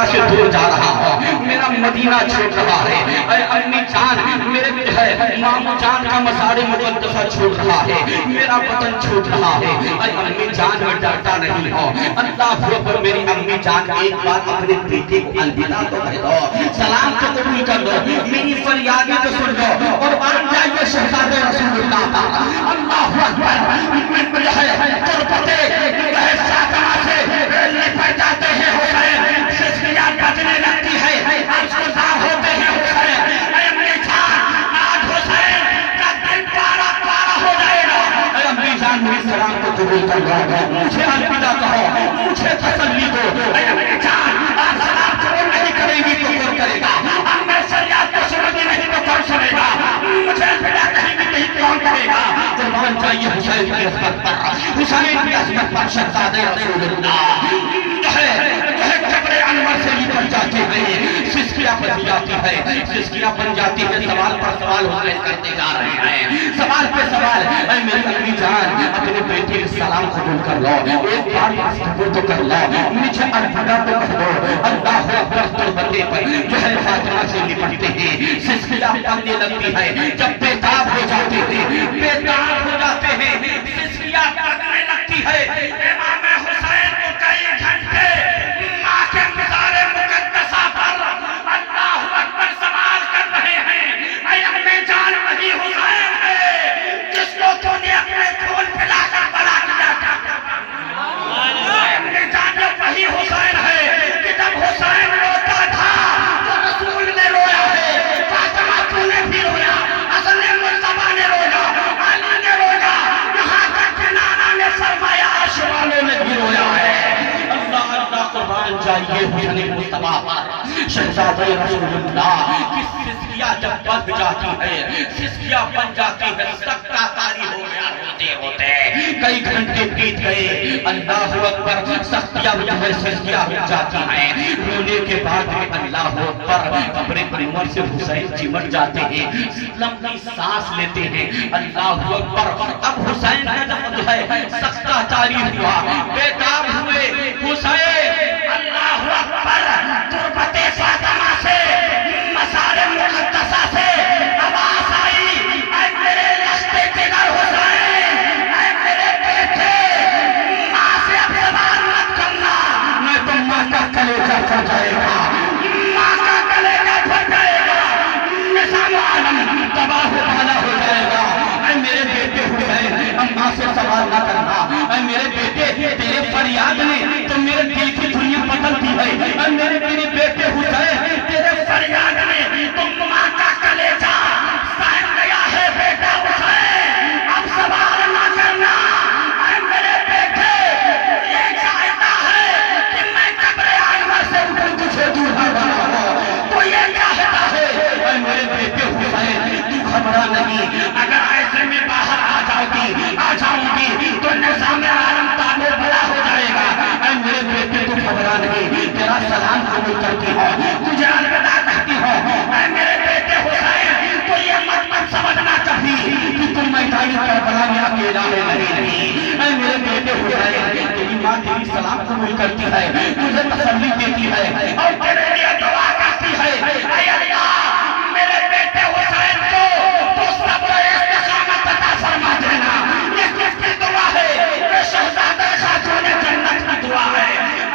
مکہ سے دور جا رہا ہوں، میرا مدینہ چھوٹ رہا ہے، اے امی جان میرے مامو جان کا مزار مقدسہ چھوٹ رہا ہے، میرا وطن چھوٹ رہا ہے، اے امی جان میں ڈرتا نہیں ہوں۔ اللہ اکبر، میری امی جان ایک بار اپنے بیٹے کو الوداع تو کہہ دو، سلام تو قبول کر دو، میری فریادیں تو سن دو اور بات جائیے شہزادے رسول اللہ تعالیٰ۔ اللہ اکبر، تربتے فاطمہ سے لپٹ جاتے ہیں حسین، سسکیاں بجنے لگتی ہے، افسردہ ہوتے ہیں حسین۔ اے امی جان آج حسین کا دل پارا پارا ہو جائے گا، اے امی جان میری سلام کو قبول کر دو، مجھے الوداع کہو، مجھے تسلی دو، اے امی جان آپ سلام قبول نہیں کریں گی تو کون کرے گا؟ اب میں فریاد کو سنوں گی نہیں تو کون سنے گا؟ مجھے الوداع کہیں گی نہیں کون کرے گا؟ قربان چاہیے حسین کی عظمت پر، حسین کی عظمت پر شہزادے رسول اللہ جو ہے قبر انور سے لپٹ جاتے ہیں، سسکیاں بن جاتی ہے، سسکیاں بن جاتی ہے، سوال پر سوال حسین کرتے جا رہے ہیں، سوال پہ سوال۔ اے میری امی جان اپنے بیٹے کے سلام قبول کر لو، ایک بار قبول تو کر لو، مجھے الوداع تو کہہ دو۔ اللہ اکبر، تربتے پر جو ہے فاطمہ سے لپٹتے ہیں، سسکیاں بننے لگتی ہے، جب بیتاب ہو جاتے ہیں، بیتاب ہو جاتے ہیں، سسکیاں بننے لگتی ہے، امام حسین کو کئی گھنٹے ماں کے مزار مقدسہ پر اللہ اکبر سوال کر رہے ہیں۔ اے امی جان وہی حسین ہے جس کو تو نے اپنے خون پلا کر بڑا کیا تھا۔ اے امی جان وہی حسین ہے کہ جب حسین روتا تھا تو رسول نے رویا ہے، فاطمہ تو نے بھی رویا، حسن مصطفیٰ نے رویا، علی نے رویا، یہاں تک کہ نانا نے فرمایا عرش والوں نے بھی رویا ہے۔ اللہ اللہ قربان جائیے حسن مصطفیٰ پر، شہزادے رسول اللہ کی سسکیاں جب بن جاتی ہے، سسکیاں بن جاتی ہے، سکتہ کاری ہو گیا ہوتے ہوتے کئی گھنٹے بیت گئے۔ اللہ اکبر، سختیاں جو ہے سسکیاں بن جاتی ہیں، رونے کے بعد میں اللہ اکبر قبر انور سے حسین چمٹ جاتے ہیں، لمبی سانس لیتے ہیں۔ اللہ اکبر، اب حسین کا جب جو ہے سختہ کاری ہوا، بیتاب ہوئے حسین، اللہ اکبر، تربت فاطمہ سے مزار مقدسہ سے آواز آئی، اے میرے لشتے جگر حسین، اے میرے بیٹے، ماں سے اب سوال مت کرنا، نہیں تو ماں کا کلیجہ پھٹ جائے گا، ماں کا کلیجہ پھٹ جائے گا، نظام عالم تباہ و بالا ہو جائے گا۔ اے میرے بیٹے حسین، اب ماں سے سوال نہ کرنا، اے میرے بیٹے تیرے فریاد نے تو میرے دل کی دنیا بدل دی ہے، اے میرے بیٹے حسین تیرے فریاد نے تو ماں کا کلیجہ سہم گیا ہے بیٹا حسین، اب سوال نہ کرنا۔ اے میرے بیٹے یہ چاہتا ہے کہ میں قبر انور سے اٹھوں تجھے دولہا بناؤں، تو یہ چاہتا ہے۔ اے میرے بیٹے حسین تو گھبرا نہیں، اگر ایسے میں باہر آ جاؤں گی تو نظام عالم تابع بلا ہو جائے گا۔ اے میرے بیٹے تو گھبرا نہیں، تیرا سلام قبول کرتی ہوں، تجھے الوداع کہتی ہوں۔ اے میرے بیٹے حسین تو یہ مت سمجھنا کبھی کہ تم میدان کربلا میں اکیلا ہے، نہیں۔ اے میرے بیٹے حسین تیری ماں تیری سلام قبول کرتی ہے، تجھے تسلی دیتی ہے اور تیرے لیے دعا کرتی ہے۔ اے اللہ میرے بیٹے حسین کو تو صبر استقامت عطا فرما دینا، یہ کس کی دعا ہے؟ یہ شہزادہ خاتون جنت کی دعا ہے۔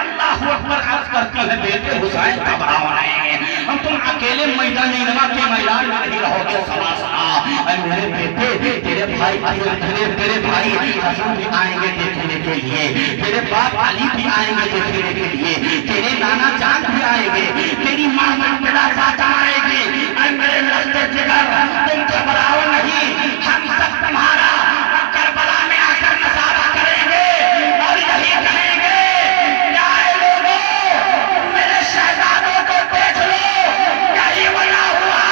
اللہ اکبر، عرض کرتی ہے بیٹے حسین گھبراؤ نہیں، ہم تم اکیلے میدان انور کے میدان میں نہیں رہو گے، سنا سنا۔ اے میرے بیٹے تیرے بھائی حسن بھی آئیں گے دیکھنے کے لیے، تیرے باپ علی بھی آئیں گے دیکھنے کے لیے، تیرے نانا جان بھی آئیں گے، تیری ماں منتلا فاطمہ آئے گی۔ اے میرے لشتے جگر تم گھبراؤ نہیں، ہم سب تمہارا کربلا میں آ کر نظارہ کریں گے اور یہی کہیں گے کیا اے لوگوں میرے شہزادوں کو دیکھ لو، یہی وجہ ہوا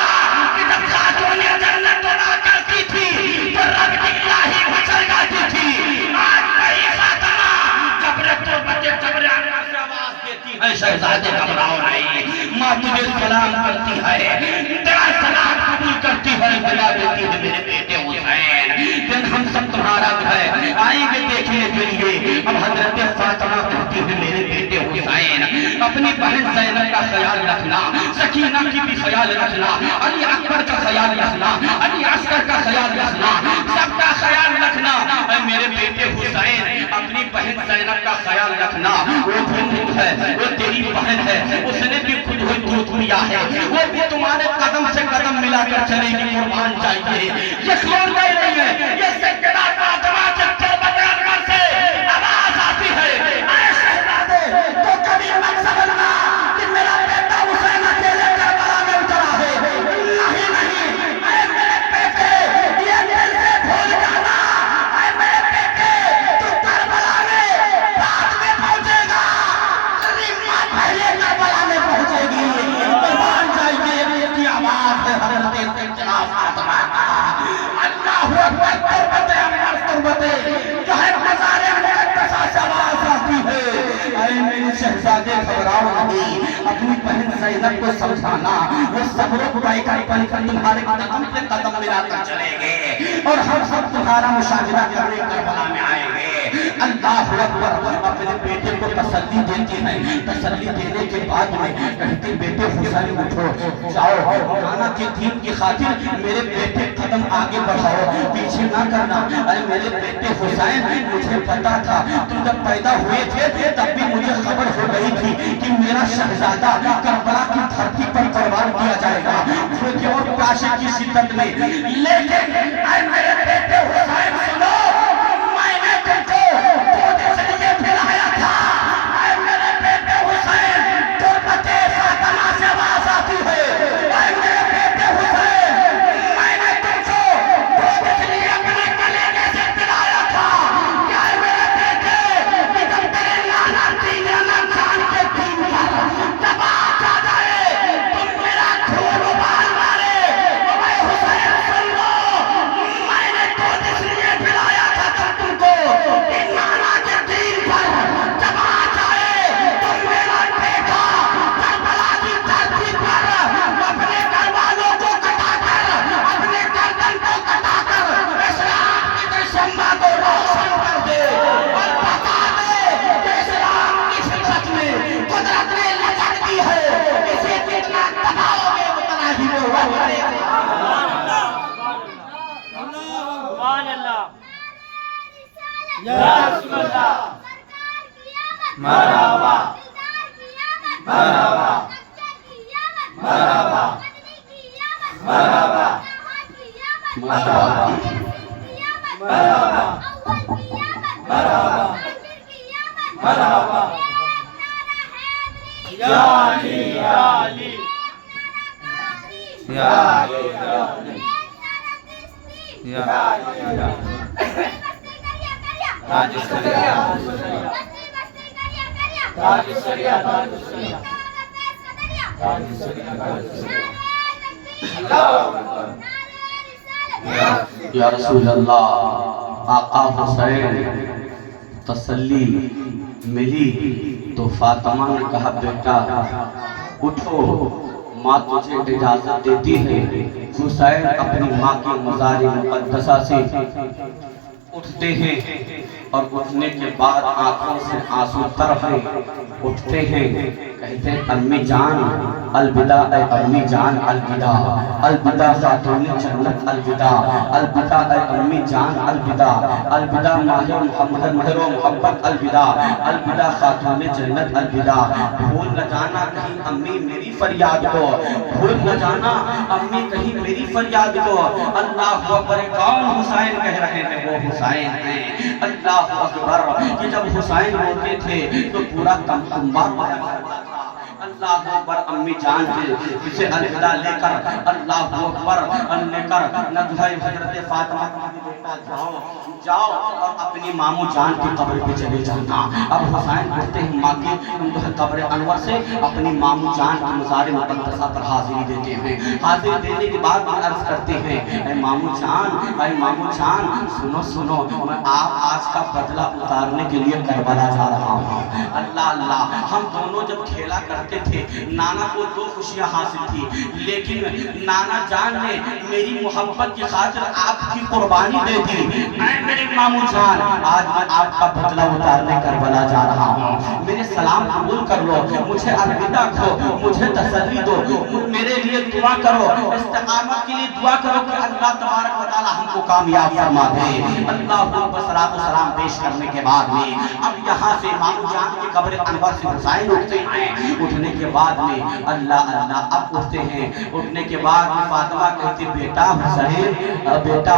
کہ جب خاتون جنت دعا کرتی تھی تو رب کی الہی مچل جاتی تھی۔ آج وہی فاطمہ قبر انور سے آواز دیتی ہے، شہزادے گھبراؤ نہیں، ماں تجھے سلام کرتی ہے، تیرا سلام قبول کرتی ہے، بلا دیتی ہے میرے بیٹے حسین، دن ہم سب تمہارا جو ہے آئیں گے دیکھنے کے لیے۔ اب حضرت فاطمہ کہتی ہے میرے بیٹے حسین اپنی بہن زینب کا خیال رکھنا، سکینہ کی بھی خیال رکھنا، علی اکبر کا خیال رکھنا، علی اصغر کا خیال رکھنا، سب کا خیال رکھنا۔ اے میرے بیٹے حسین اپنی بہن زینب کا خیال رکھنا، وہ بھی خود ہے، وہ تیری بہن ہے، اس نے بھی خود ہوئی دودھ پیا ہے، وہ بھی تمہارے قدم سے قدم ملا کر چلے گی، قربان چاہیے۔ یہ چھوڑ دے رہی ہے، یہ سجدہ فاطمہ کے کربلا سے آواز آتی ہے، اے شہزادے تو کبھی مت سمجھنا کہ میرا بیٹا حسین اکیلے کربلا میں اترا ہے، نہیں نہیں، اے میرے بیٹے یہ دل سے بھول جانا، اے میرے بیٹے تو کربلا میں رات میں پہنچے گا، کریمہ پہلے کربلا میں پہنچے گی، قربان چاہیے کی آواز ہے حضرت سیدنا فاطمہ کا۔ اللہ اکبر، تربتیں انور تربتیں جو ہے مزار مقدسہ سے آواز آتی ہے، اے میرے شہزادے گھبراؤ نہیں، اپنی بہن زینب کو سمجھانا، وہ صبر و طے کا بن کر تمہارے قدم پہ قدم ملا کر چلیں گے اور ہم سب تمہارا مشاہدہ کرنے کربلا میں آئیں گے۔ اللہ اکبر، اپنے بیٹے کو تسلی دیتی ہیں، تسلی دینے کے بعد میں کہتی بیٹے حسین اٹھو، جاؤ نانا کے دین کی خاطر میرے بیٹے قدم آگے بڑھاؤ، پیچھے نہ کرنا۔ اے میرے بیٹے حسین مجھے پتا تھا تم جب پیدا ہوئے تھے تب بھی مجھے خبر ہو گئی تھی کہ میرا شہزادہ کربلا کی دھرتی پر قربان کیا جائے گا، کیونکہ اور پیاسے کی شدت میں، لیکن اے میرے بیٹے حسین سنو، میں نے تم کو دودھ سے لیے پلایا تھا، اے میرے بیٹے حسین تربتِ فاطمہ سے آواز آتی ہے، اے میرے بیٹے حسین میں نے تم کو دودھ سے لیے اپنے کلیجے سے پلایا تھا، کہ اے میرے بیٹے جب تیرے نانا دین جان کے دین پر تباہ آ جائے تم میرا خون ابال مارے، اے حسین سن لو، میں نے دودھ اس لیے پلایا تھا تم کو کہ نانا کے دین پر جب آ جائے تم میرا بیٹا کربلا کی دھرتی پر اپنے گھر والوں کو کٹا کر، اپنے گردن کو کٹا کر اسلام کی دشمنا کو روشن کر دے اور بتا دے کہ اسلام کی فطرت میں قدرت نے لچک دی ہے، اسے جتنا دباؤ گے اتنا ہی وہ بڑھے گا۔ سبحان اللہ، یا رسول اللہ، مرحبا مرحبا مرحبا مرحبا مرحبا مرحبا مرحبا مرحبا، یا علی یا علی یا علی یا علی، تاج سریا تاج سریا تاج سریا تاج سریا، اللہ اکبر، یا رسول اللہ۔ آقا حسین تسلی ملی تو فاطمہ نے کہا بیٹا اٹھو، ماں تجھے اجازت دیتی ہے۔ حسین اپنی ماں کی مزار مقدسہ سے اٹھتے ہیں اور اٹھنے کے بعد آنکھوں سے آنسو تر ہیں، اٹھتے ہیں، کہتے ہیں امی جان الوداع، اے امی جان الوداع، الوداع خاتون جنت الوداع، الوداع اے امی جان الوداع، الوداع مہر و محبت الوداع، الوداع خاتون جنت الوداع۔ بھول نہ جانا کہیں امی میری فریاد کو، بھول نہ جانا امی کہیں میری فریاد کو۔ اللہ اکبر، کون حسین کہہ رہے ہیں؟ وہ حسین ہیں۔ اللہ اکبر، کہ جب حسین ہوتے تھے تو پورا کنبہ اللہ اکبر، امی جان جسے الوداع لے کر اللہ اکبر لے کر ندوہ حضرت فاطمہ جاؤ اور اپنی مامو جان کی قبر پہ چلے جانا۔ اب حسین اٹھتے ہیں ماں کی قبر انور سے اپنی مامو جان کی مزار مقدسہ پر حاضری دیتے ہیں۔ حاضری دینے کے بعد وہ عرض کرتے ہیں اے مامو جان، اے مامو جان، سنو سنو، میں آج کا بدلہ اتارنے کے لیے کربلا جا رہا ہوں۔ اللہ اللہ، ہم دونوں جب کھیلا کرتے تھے، نانا کو 2 خوشیاں حاصل تھی، لیکن نانا جان نے میری محبت کی خاطر آپ کی قربانی دے دی۔ اے میرے ماموں جان، آج میں آپ کا بدلہ اتارنے کربلا جا رہا ہوں، میرے سلام قبول کر لو، مجھے الوداع کہو، مجھے تسلی دو، میرے لیے دعا کرو، استقامت کے لیے دعا کرو کہ اللہ تبارک و تعالی ہم کو کامیاب فرما دے۔ اللہ اکبر، صلاۃ و سلام پیش کرنے کے بعد میں اب یہاں سے ماموں جان کی قبر انور سے حسین اٹھتے ہیں۔ اٹھنے کے بعد میں اللہ اللہ اب اٹھتے ہیں، اٹھنے کے بعد میں فاطمہ کہتی بیٹا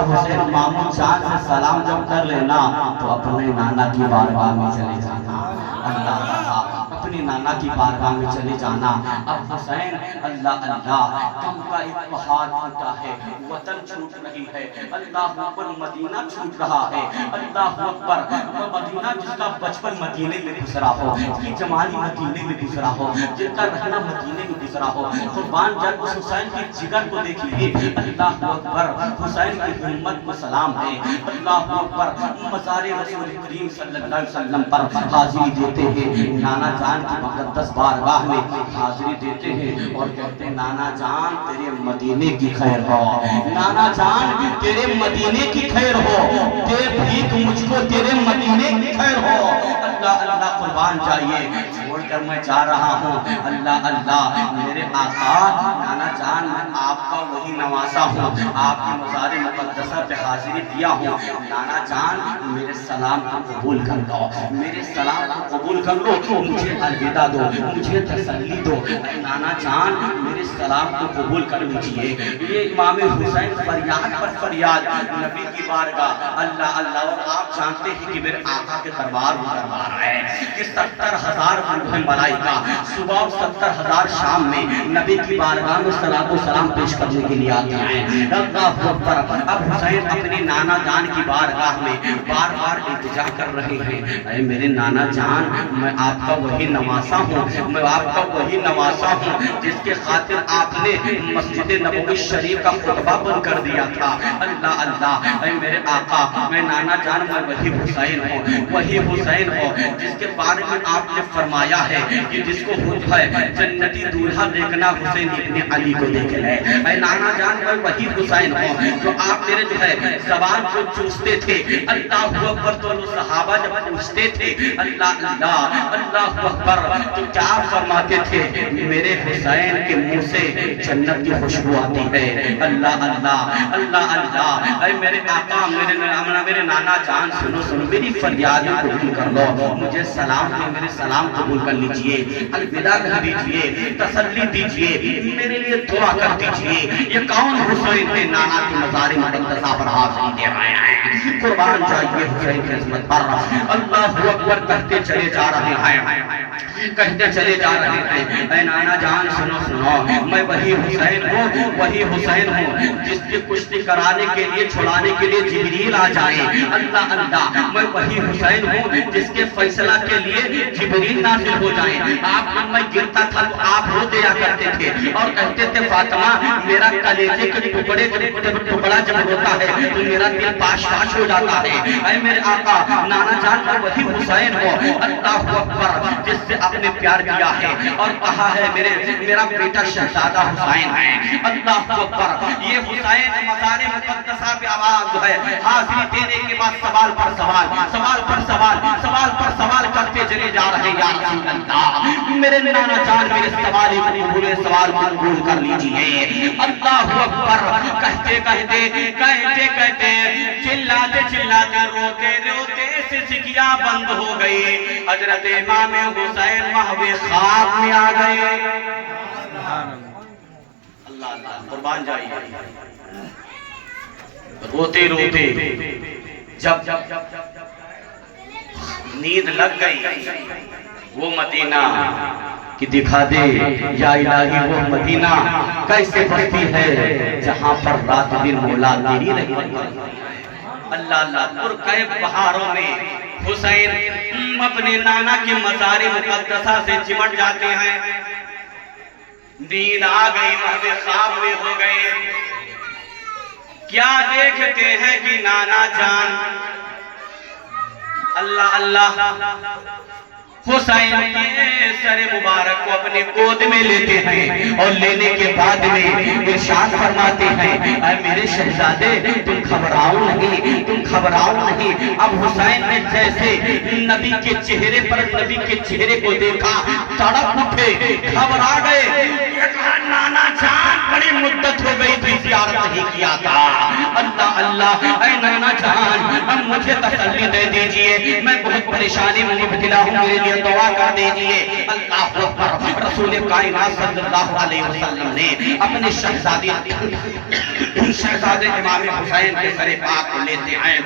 حسین ماموں جان سے سلام جب کر لینا تو اپنے نانا کی بارگاہ میں چلے جانا۔ اللہ اللہ اپنے نانا کی بارگاہ میں چلے جانا۔ اب حسین اللہ اللہ غم کا ایک پہاڑ ٹوٹا ہے، وطن چھوٹ رہی ہے، اللہ اکبر مدینہ چھوٹ رہا ہے، اللہ اکبر مدینہ جس کا بچپن مدینے میں گزرا ہو، جس کی جوانی مدینے میں گزرا ہو، جن کا رہنا مدینے میں گزرا ہو، قربان جان اس حسین کی جگر کو دیکھیے، اللہ اکبر حسین کی ہمت کو سلام ہے، اللہ اکبر مزار رسول کریم صلی اللہ علیہ وسلم پر حاضری دیتے ہیں، نانا جان کی مقدس بارگاہ میں حاضری دیتے ہیں اور کہتے ہیں نانا جان تیرے مدینے کی خیر ہو، نانا جان تیرے مدینے کی خیر ہو، دے بھیک مجھ کو تیرے مدینے کی خیر ہو۔ اللہ اللہ قربان جائیے، چھوڑ کر میں جا رہا ہوں، اللہ اللہ میرے آقا نانا جان میں آپ کا وہی نواسا ہوں، آپ کی مزار مقدسہ پہ حاضری دیا ہوں، نانا جان میرے سلام کو قبول کر لو، میرے سلام کو قبول کر لو، مجھے الوداع دو، مجھے تسلی دو، اے نانا جان میرے سلام کو قبول کر لیجئے۔ یہ امام حسین فریاد پر فریاد نبی کی بارگاہ، اللہ اللہ، اور آپ جانتے ہیں کہ میرے آقا کے دربار میں دربار ہے کہ 70,000 روح ملائکہ صبح اور 70,000 شام میں نبی کی بارگاہ میں صلاۃ و سلام پیش کرنے کے لیے آتے ہیں۔ اللہ اکبر، اب حسین اپنے نانا جان کی بارگاہ میں بار بار التجا کر رہے ہیں، اے میرے نانا جان میں آپ کا وہی نواسا ہوں، میں آپ کا وہی نواسا ہوں جس کے خاطر آپ نے مسجد نبوی شریف کا خطبہ بند کر دیا تھا۔ اللہ اللہ اے میرے آقا میں نانا جان میں وہی حسین ہوں، وہی حسین ہوں جس کے بارے میں آپ نے فرمایا ہے کہ جس کو ہے جنتی دولہا دیکھنا حسین ابن علی کو دیکھ لے۔ اے نانا جان میں وہی حسین ہوں جو آپ میرے جو ہے زبان کو چوستے تھے، اللہ اکبر، تو صحابہ جب پوچھتے تھے اللہ اللہ اللہ اکبر تو کیا فرماتے تھے، میرے حسین کے منہ سے جنت کی خوشبو آتی ہے۔ اللہ اللہ اللہ اللہ اے میرے آقا میرے نانا جان سنو سنو میری فریاد قبول کر لو، مجھے سلام دے، میرے سلام قبول کر لیجئے، الوداع کہہ دیجئے، تسلی دیجئے، میرے لیے دعا کر دیجئے۔ یہ کون حسین ہے نانا کی مزار مقدسہ پر حاضری دے رہے ہیں، قربان جائیے حسین کی عظمت پر۔ اللہ اکبر کہتے چلے جا رہے ہیں، کہتے چلے جا رہے ہیں، اے نانا جان سنو سنو میں وہی حسین ہوں، وہی حسین ہوں جس کی کشتی کرانے کے لیے چھڑانے کے لیے جبریل آ جائیں۔ اللہ اللہ میں وہی حسین ہوں جس کے فیصلہ کے لیے جبریل نازل ہو جائیں۔ آپ جب میں گرتا تھا تو آپ رو دیا کرتے تھے اور کہتے تھے فاطمہ میرا کلیجے کے ٹکڑا جب روتا ہے تو میرا دل پاش پاش ہو جاتا ہے۔ اے میرے آقا نانا جان میں وہی حسین ہوں، اللہ اکبر جس سے آپ نے پیار کیا ہے اور کہا ہے میرا بیٹا شہزادہ حسین ہے۔ اللہ اکبر یہ حسین مزار مقدسہ پہ آواز جو ہے حاضری دینے کے بعد سوال پر سوال، سوال پر سوال، سوال پر سوال کرتے چلے جا رہے یا رسول اللہ میرے نانا جان میرے سوال کو قبول کر لیجئے۔ اللہ اکبر کہتے کہتے کہتے کہتے چلاتے چلاتے روتے روتے سسکیاں بند ہو گئی، حضرت امام حسین محو خواب میں آ گئے۔ اللہ اللہ قربان جائیے، روتے روتے جب نیند لگ گئی وہ مدینہ کہ دکھا دے یا الہی وہ مدینہ کیسے بستی ہے جہاں پر رات دن مولا تیری رہی۔ اللہ اللہ پرکیف بہاروں میں حسین اپنے نانا کے مزار مقدسہ سے چمٹ جاتے ہیں، نیند آ گئی، محو خواب میں ہو گئے، کیا دیکھتے ہیں کہ نانا جان اللہ اللہ حسین کے سر مبارک کو اپنے گود میں لیتے ہیں اور لینے کے بعد میں ارشاد فرماتے ہیں اے میرے شہزادے تم گھبراؤ نہیں، تم گھبراؤ نہیں۔ اب حسین نے جیسے نبی کے چہرے پر نبی کے چہرے کو دیکھا تڑپ اٹھے، گھبرا گئے۔ یہ کہا نانا جان بڑی مدت ہو گئی تھی زیارت نہیں کیا تھا۔ اللہ اللہ، اے نانا جان اب مجھے تسلی دے دیجئے، میں بہت پریشانی میں مبتلا ہوں، میرے لیے دعا کر دیجئے۔ اللہ اکبر، رسول کائنات صلی اللہ علیہ وسلم نے اپنے شہزادے امام حسین کے سر پاک کو لیتے ہیں،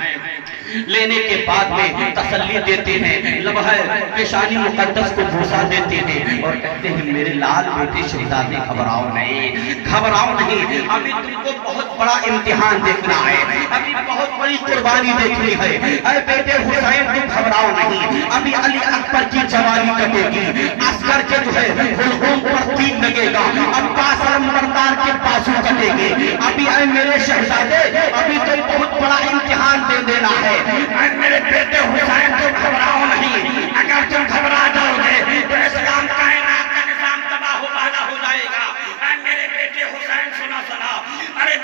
لینے کے بعد میں تسلی دیتے ہیں، لمحہ پیشانی مقدس کو بوسہ دیتے ہیں اور کہتے ہیں میرے لال بیٹے شہزادے گھبراؤ نہیں، گھبراؤ نہیں، ابھی تم کو بہت بڑا امتحان دیکھنا ہے، ابھی بہت بڑی قربانی دیکھنی ہے۔ اے بیٹے حسین تم گھبراؤ نہیں، ابھی علی اکبر کی جوانی کٹے گی، عسکر کے جو ہے حلقوم پر تیر لگے گا، عباس علمبردار کے بازو کٹے گے، ابھی اے میرے شہزادے ابھی تو بہت بڑا امتحان دے دینا ہے۔ اے میرے بیٹے حسین تم گھبراؤ نہیں، اگر تم گھبرا جاؤ گے تو اسلام کائنات کا نظام تباہ ہو جائے گا۔ اے میرے بیٹے حسین سنا، ارے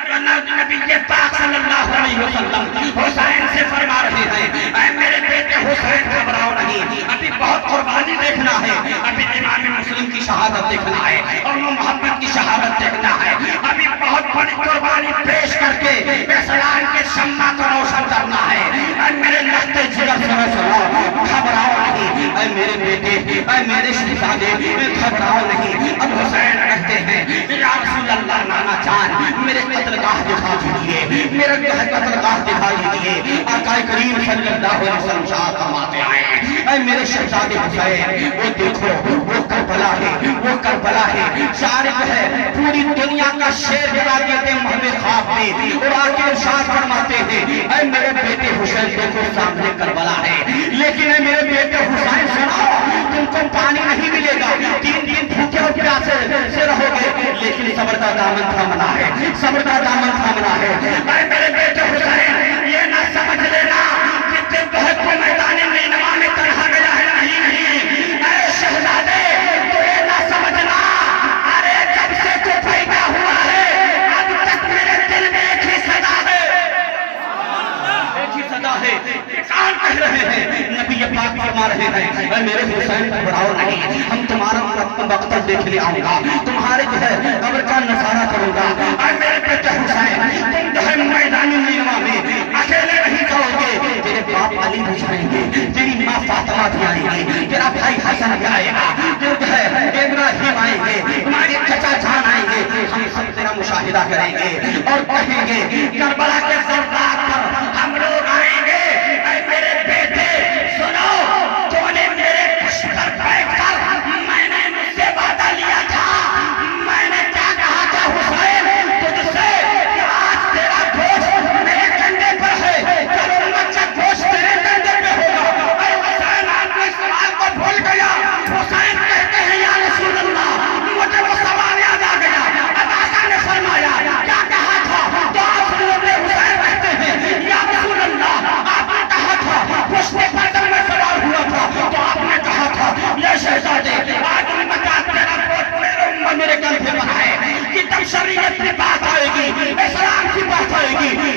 نبی پاک صلی اللہ علیہ وسلم حسین سے فرما رہے ہیں اے میرے بیٹے حسین گھبراؤ نہیں، ابھی بہت قربانی دیکھنا ہے، ابھی امام مسلم کی شہادت دیکھنا ہے اور محمد کی شہادت دیکھنا ہے، ابھی بہت بڑی قربانی پیش کر کے اسلام کے شمع کو روشن کرنا ہے۔ اے میرے لخت جگر سنو، گھبراؤ نہیں، اے میرے بیٹے اے میرے شہزادے گھبراؤ نہیں۔ اب حسین کہتے ہیں یا رسول اللہ نانا جان میرے قتل گاہ دکھا دیجئے، میرے قتل گاہ دکھا دیجئے۔ آقا کریم صلی اللہ علیہ وسلم شاہ فرماتے ہیں اے میرے شہزادے حسین وہ دیکھو وہ کربلا ہے، وہ کربلا ہے، شارق ہے پوری دنیا کا شیر بنا دیتے محمد خواب میں، اور آقا ارشاد فرماتے ہیں اے میرے بیٹے حسین دیکھو سامنے کربلا ہے، لیکن اے میرے بیٹے حسین سنو تم کو پانی نہیں ملے گا، 3 دن بھوکے اور پیاسے سے رہو گے، لیکن صبر کا دامن تھامنا ہے، صبر کا دامن تھامنا ہے۔ اے میرے بیٹے حسین یہ نہ سمجھ لینا کہ تم بہت کو میدان نینوا میں تنہا گیا ہے، نہیں، اے شہزادے تو یہ نہ سمجھنا ارے جب سے تو پیدا ہوا ہے اب تک میرے دل میں ایک ہی صدا ہے، ایک ہی صدا ہے، کان کہہ رہے ہیں نبی پاک فرما رہے ہیں اے میرے حسین گھبراؤ نہیں، ہم تمہارا مقتل دیکھنے آؤں گا، تمہارے جو ہے قبر کا نظارہ کروں گا۔ اے میرے بیٹے حسین تم جو ہے میدان نینوا میں اکیلے نہیں جاؤ گے، تیرے باپ علی بھی جائیں گے، تیری ماں فاطمہ بھی آئیں گی، تیرا بھائی حسن بھی آئے گا، جو ہے ابراہیم آئیں گے، تمہارے چچا جان آئیں گے، ہم سب تیرا مشاہدہ کریں گے اور کہیں گے کربلا کے سردار پر ہم لوگ آئیں گے۔ اے میرے بیٹے سنو تو نے میرے پشت پر بیٹھ کر میں نے مجھ سے وعدہ لیا تھا، میں نے کیا کہا تھا حسین تجھ سے کہ آج تیرا گوشت میرے کندھے پر ہے، کل امت کا گوشت تیرے کندھے پہ ہوگا۔ اے حسین آپ نے سوال کو بھول گیا، حسین کہتے ہیں یا رسول اللہ مجھے وہ سوال یاد آ گیا، اب آقا نے فرمایا کیا کہا تھا، تو آپ حضرت حسین کہتے ہیں یا رسول اللہ آپ نے کہا تھا پشت پر جب میں سوار ہوا تھا تو آپ نے کہا تھا یہ شہزادے آج امت کا تیرا گوشت میرے امت میرے کندھے پر ہے، کہ جب شریعت کی بات آئے گی، اسلام کی بات آئے گی،